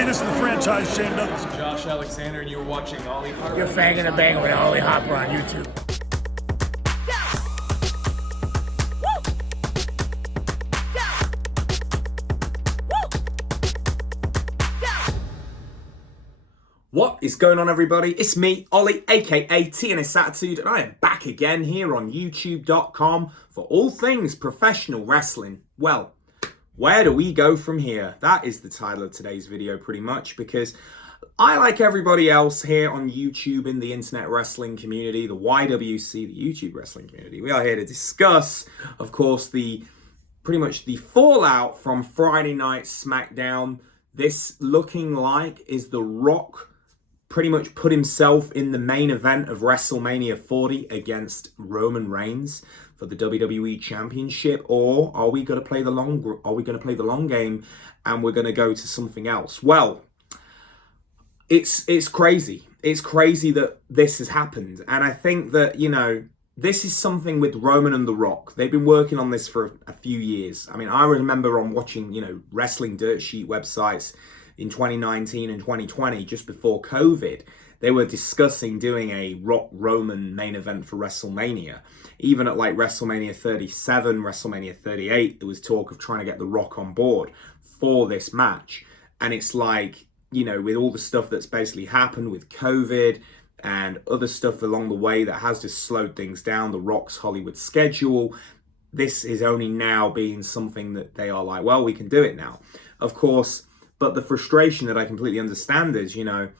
Hey, this is the franchise Shane Douglas. Josh Alexander, and you're watching Ollie Harper. You're fanging and banging with Ollie Harper on YouTube. What is going on, everybody? It's me, Ollie, aka TNSAttitude, and I am back again here on YouTube.com for all things professional wrestling. Well, where do we go from here? That is the title of today's video, pretty much, because I, like everybody else here on YouTube in the internet wrestling community, the YWC, the YouTube wrestling community, we are here to discuss, of course, pretty much the fallout from Friday Night SmackDown. This looking like is The Rock pretty much put himself in the main event of WrestleMania 40 against Roman Reigns for the WWE Championship, or are we going to play the long game and we're going to go to something else? Well, it's crazy. It's crazy that this has happened, and I think that, you know, this is something with Roman and The Rock. They've been working on this for a few years. I mean, I remember on watching, you know, wrestling dirt sheet websites in 2019 and 2020, just before COVID, they were discussing doing a Rock-Roman main event for WrestleMania. Even at like WrestleMania 37, WrestleMania 38, there was talk of trying to get The Rock on board for this match. And it's like, you know, with all the stuff that's basically happened with COVID and other stuff along the way that has just slowed things down, The Rock's Hollywood schedule, this is only now being something that they are like, well, we can do it now. Of course, but the frustration that I completely understand is, you know,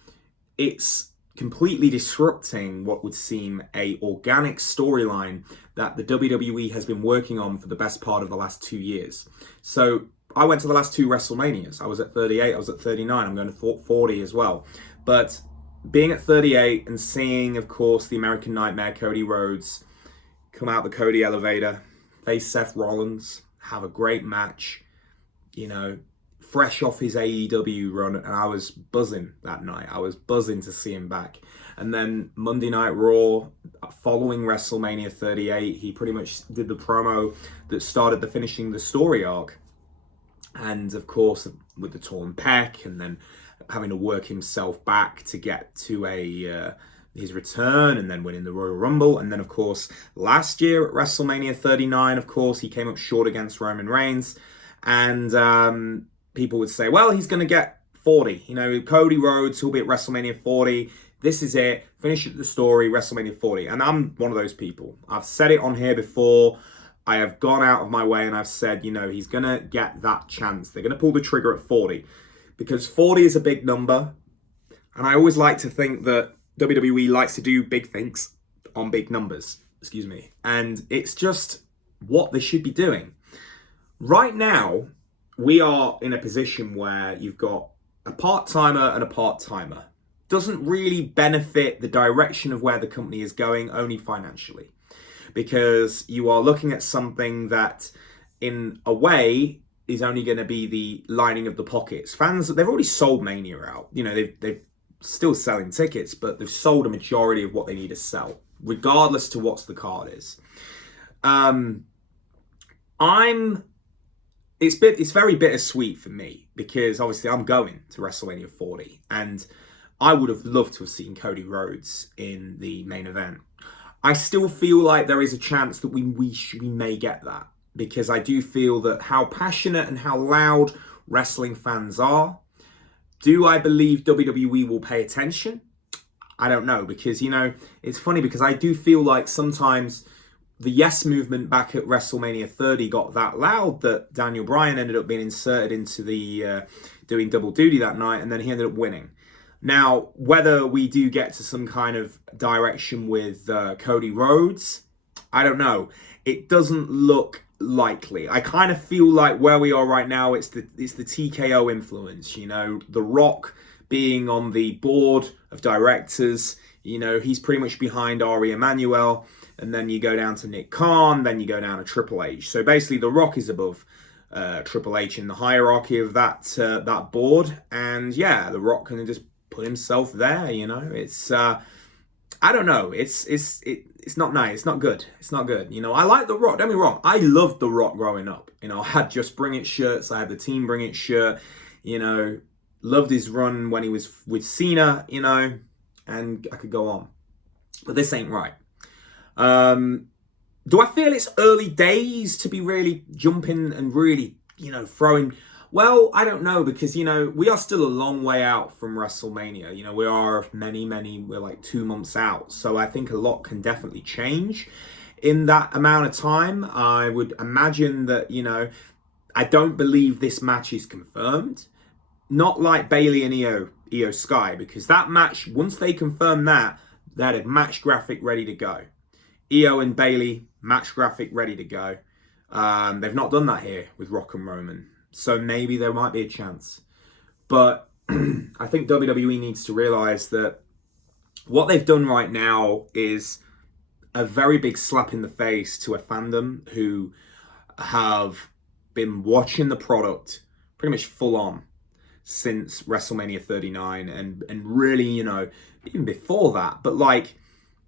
it's completely disrupting what would seem a organic storyline that the WWE has been working on for the best part of the last 2 years. So I went to the last two WrestleManias. I was at 38, I was at 39, I'm going to 40 as well. But being at 38 and seeing, of course, the American Nightmare, Cody Rhodes, come out the Cody elevator, face Seth Rollins, have a great match, you know, fresh off his AEW run, and I was buzzing that night. I was buzzing to see him back. And then Monday Night Raw, following WrestleMania 38, he pretty much did the promo that started finishing the story arc. And of course, with the torn pec, and then having to work himself back to get to his return, and then winning the Royal Rumble. And then, of course, last year at WrestleMania 39, of course, he came up short against Roman Reigns. And people would say, well, he's going to get 40. You know, Cody Rhodes, he'll be at WrestleMania 40. This is it. Finish the story, WrestleMania 40. And I'm one of those people. I've said it on here before. I have gone out of my way and I've said, you know, he's going to get that chance. They're going to pull the trigger at 40. Because 40 is a big number. And I always like to think that WWE likes to do big things on big numbers. Excuse me. And it's just what they should be doing. Right now, we are in a position where you've got a part-timer and a part-timer. Doesn't really benefit the direction of where the company is going, only financially. Because you are looking at something that, in a way, is only going to be the lining of the pockets. Fans, they've already sold Mania out. You know, they've still selling tickets, but they've sold a majority of what they need to sell, regardless to what the card is. It's very bittersweet for me, because obviously I'm going to WrestleMania 40, and I would have loved to have seen Cody Rhodes in the main event. I still feel like there is a chance that we may get that, because I do feel that how passionate and how loud wrestling fans are. Do I believe WWE will pay attention? I don't know, because, you know, it's funny, because I do feel like sometimes the Yes movement back at WrestleMania 30 got that loud that Daniel Bryan ended up being inserted into the doing double duty that night, and then he ended up winning. Now, whether we do get to some kind of direction with Cody Rhodes, I don't know. It doesn't look likely. I kind of feel like where we are right now, it's the TKO influence. You know, The Rock being on the board of directors. You know, he's pretty much behind Ari Emanuel. And then you go down to Nick Khan, then you go down to Triple H. So basically, The Rock is above Triple H in the hierarchy of that board. And yeah, The Rock can just put himself there. You know, it's I don't know. It's not nice. It's not good. It's not good. You know, I like The Rock. Don't get me wrong. I loved The Rock growing up. You know, I had Just Bring It shirts. I had the Team Bring It shirt. You know, Loved his run when he was with Cena, you know, and I could go on. But this ain't right. Do I feel it's early days to be really jumping and really, you know, throwing? Well, I don't know, because, you know, we are still a long way out from WrestleMania. You know, we are we're like 2 months out. So I think a lot can definitely change in that amount of time. I would imagine that, you know, I don't believe this match is confirmed. Not like Bayley and Io Sky, because that match, once they confirm that, they had a match graphic ready to go. Io and Bayley, match graphic ready to go. They've not done that here with Rock and Roman. So maybe there might be a chance. But I think WWE needs to realize that what they've done right now is a very big slap in the face to a fandom who have been watching the product pretty much full on since WrestleMania 39 and really, you know, even before that. But like,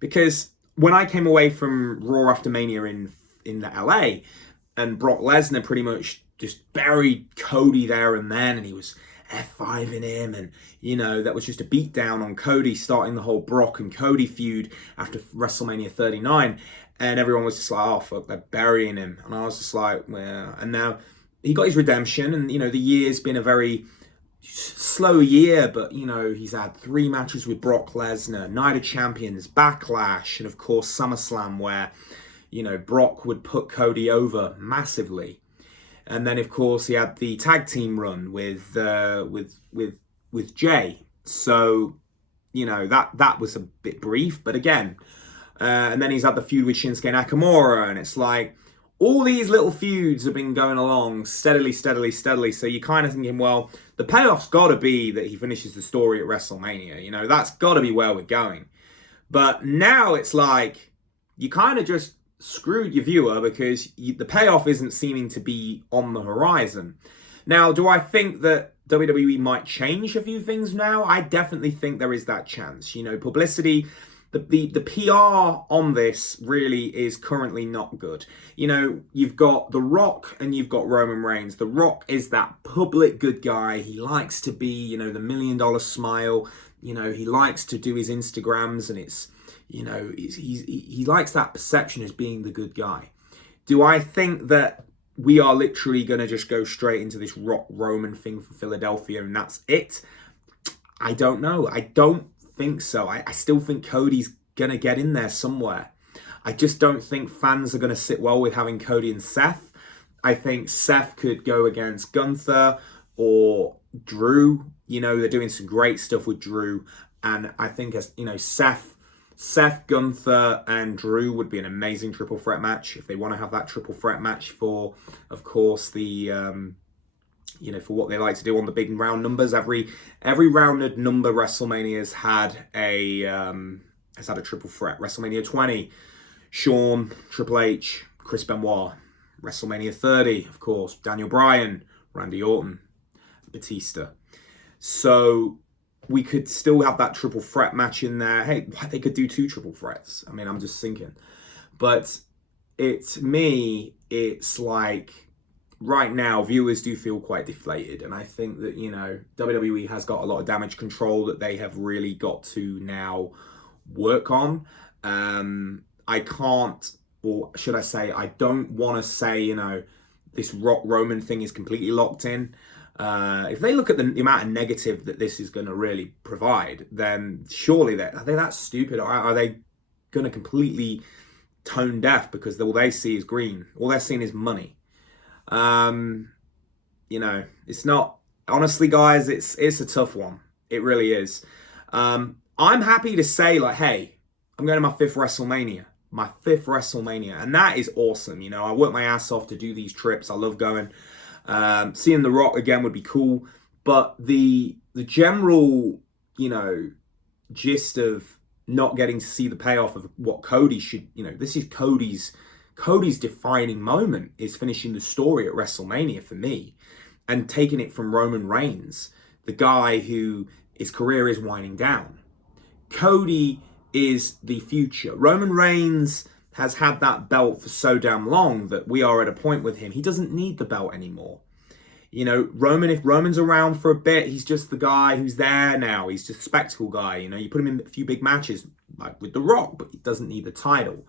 because when I came away from Raw after Mania in the LA, and Brock Lesnar pretty much just buried Cody there and then, and he was F5ing him, and, you know, that was just a beatdown on Cody, starting the whole Brock and Cody feud after WrestleMania 39, and everyone was just like, oh fuck, they're burying him, and I was just like, well, and now he got his redemption, and, you know, the year's been a very slow year, but, you know, he's had 3 matches with Brock Lesnar, Night of Champions, Backlash, and of course SummerSlam, where, you know, Brock would put Cody over massively. And then, of course, he had the tag team run with Jay. So, you know, that was a bit brief, but again, and then he's had the feud with Shinsuke Nakamura, and it's like all these little feuds have been going along steadily. So you're kind of thinking, well, the payoff's got to be that he finishes the story at WrestleMania. You know, that's got to be where we're going. But now it's like you kind of just screwed your viewer, because the payoff isn't seeming to be on the horizon. Now, do I think that WWE might change a few things now? I definitely think there is that chance. You know, publicity, the PR on this really is currently not good. You know, you've got The Rock and you've got Roman Reigns. The Rock is that public good guy. He likes to be, you know, the $1 million smile. You know, he likes to do his Instagrams, and it's, you know, he likes that perception as being the good guy. Do I think that we are literally going to just go straight into this Rock Roman thing for Philadelphia and that's it? I don't know. I don't think so. I still think Cody's going to get in there somewhere. I just don't think fans are going to sit well with having Cody and Seth. I think Seth could go against Gunther or Drew. You know, they're doing some great stuff with Drew. And I think, as you know, Seth, Gunther, and Drew would be an amazing triple threat match if they want to have that triple threat match for, of course, the, you know, for what they like to do on the big round numbers. Every rounded number WrestleMania's had a triple threat. WrestleMania 20, Shawn, Triple H, Chris Benoit. WrestleMania 30, of course, Daniel Bryan, Randy Orton, Batista. So we could still have that triple threat match in there. Hey, they could do 2 triple threats. I mean, I'm just thinking. But to me, it's like right now, viewers do feel quite deflated. And I think that, you know, WWE has got a lot of damage control that they have really got to now work on. I can't, or should I say, I don't want to say, you know, this Rock Roman thing is completely locked in. If they look at the amount of negative that this is going to really provide, then surely are they that stupid? Are they going to completely tone deaf because all they see is green? All they're seeing is money. You know, it's not, honestly, guys, it's a tough one. It really is. I'm happy to say, like, hey, I'm going to my 5th WrestleMania. My 5th WrestleMania. And that is awesome. You know, I work my ass off to do these trips. I love going. Seeing The Rock again would be cool, but the general, you know, gist of not getting to see the payoff of what Cody should, you know, this is Cody's defining moment, is finishing the story at WrestleMania for me and taking it from Roman Reigns, the guy who his career is winding down. Cody is the future. Roman Reigns has had that belt for so damn long that we are at a point with him. He doesn't need the belt anymore. You know, Roman, if Roman's around for a bit, he's just the guy who's there now. He's just a spectacle guy. You know, you put him in a few big matches, like with The Rock, but he doesn't need the title.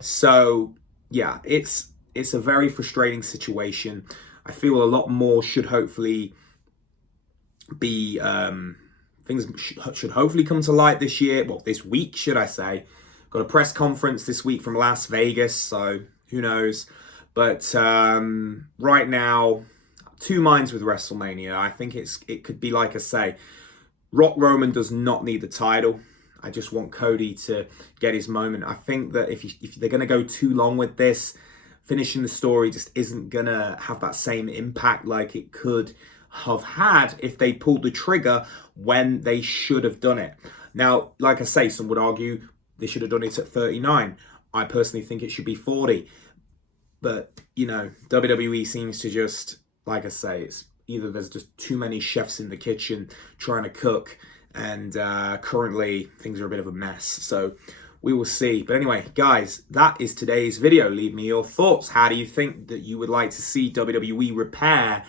So, yeah, it's a very frustrating situation. I feel a lot more should hopefully be, things should hopefully come to light this year. Well, this week, should I say. Got a press conference this week from Las Vegas, so who knows. But right now, two minds with WrestleMania. I think it could be, like I say, Rock Roman does not need the title. I just want Cody to get his moment. I think that if they're going to go too long with this, finishing the story just isn't going to have that same impact like it could have had if they pulled the trigger when they should have done it. Now, like I say, some would argue they should have done it at 39. I personally think it should be 40. But, you know, WWE seems to just, like I say, it's either there's just too many chefs in the kitchen trying to cook, and currently things are a bit of a mess. So we will see. But anyway, guys, that is today's video. Leave me your thoughts. How do you think that you would like to see WWE repair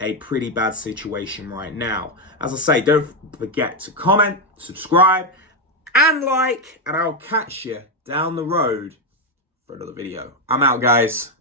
a pretty bad situation right now? As I say, don't forget to comment, subscribe, and like, and I'll catch you down the road for another video. I'm out, guys.